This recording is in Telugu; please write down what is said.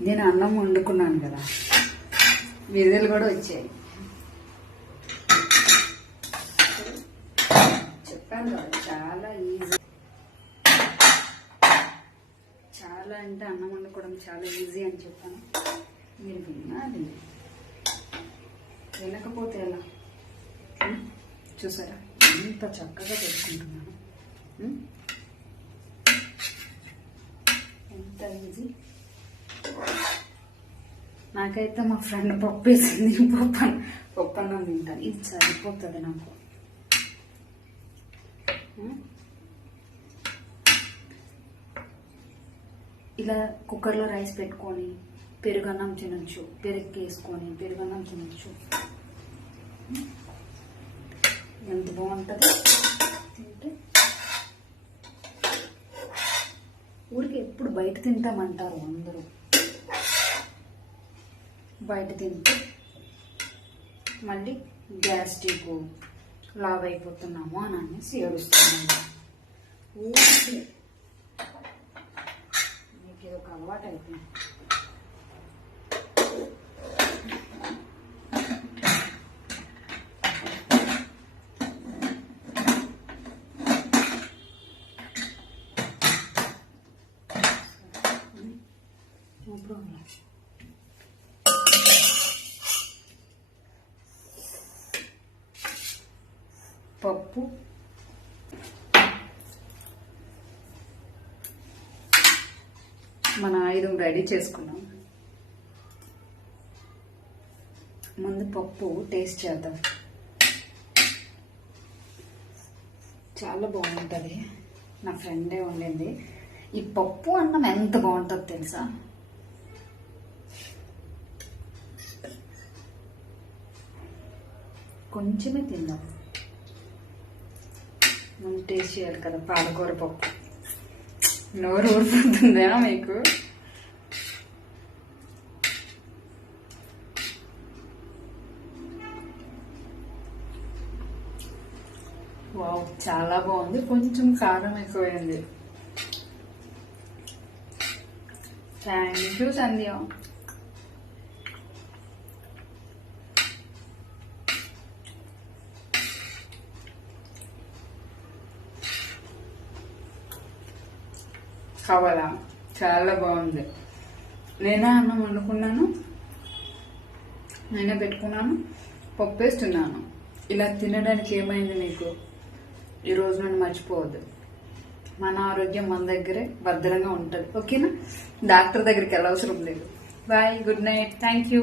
నేను అన్నం వండుకున్నాను కదా. విధులు కూడా వచ్చాయి. చెప్పాను కదా చాలా ఈజీ. చాలా అంటే అన్నం వండుకోవడం చాలా ఈజీ అని చెప్పాను. మీరు వినాలి. వినకపోతే ఎలా? చూసారా? ఎంత చక్కగా పెట్టుకుంటున్నాను ఎంత ఈజీ? నాకైతే మా ఫ్రెండ్ పప్పు వేసింది పప్పు పప్పు అన్నం తింటాను. ఇది సరిపోతుంది నాకు. ఇలా కుక్కర్లో రైస్ పెట్టుకొని పెరుగన్నం తినొచ్చు. పెరుగు వేసుకొని పెరుగన్నం తినొచ్చు. ఎంత బాగుంటుంది? తింటే. ఊరికి ఎప్పుడు బయట తింటామంటారు అందరూ. బయట తింటే మళ్ళీ గ్యాస్ట్రిక్ లావ్ అయిపోతున్నాము అని అనేసి ఏడుస్తున్నాము ఊరికి మీకు ఇది ఒక అలవాటు అయిపోయింది No problem. పప్పు. మన ఆయుధం రెడీ చేసుకున్నాం. ముందు పప్పు టేస్ట్ చేద్దాం. చాలా బాగుంటుంది. నా ఫ్రెండే వండింది. ఈ పప్పు అన్నం ఎంత బాగుంటుందో తెలుసా? కొంచెమే తిందాం. మనం టేస్ట్ చేయాలి కదా పాలకూర పప్పు. నోరు ఊరిపోతుందా మీకు. వావ్ చాలా బాగుంది. కొంచెం కారం ఎక్కువైంది. థ్యాంక్ యూ సంధ్య. సవాల చాలా బాగుంది. నేనే అన్నం వండుకున్నాను? నేనే పెట్టుకున్నాను. పప్పు వేస్తున్నాను ఇలా తినడానికి ఏమైంది మీకు ఈ రోజు మర్చిపోవద్దు. మన ఆరోగ్యం మన దగ్గరే భద్రంగా ఉంటుంది. ఓకేనా? డాక్టర్ దగ్గరికి వెళ్ళవసరం లేదు. Bye good night. Thank you.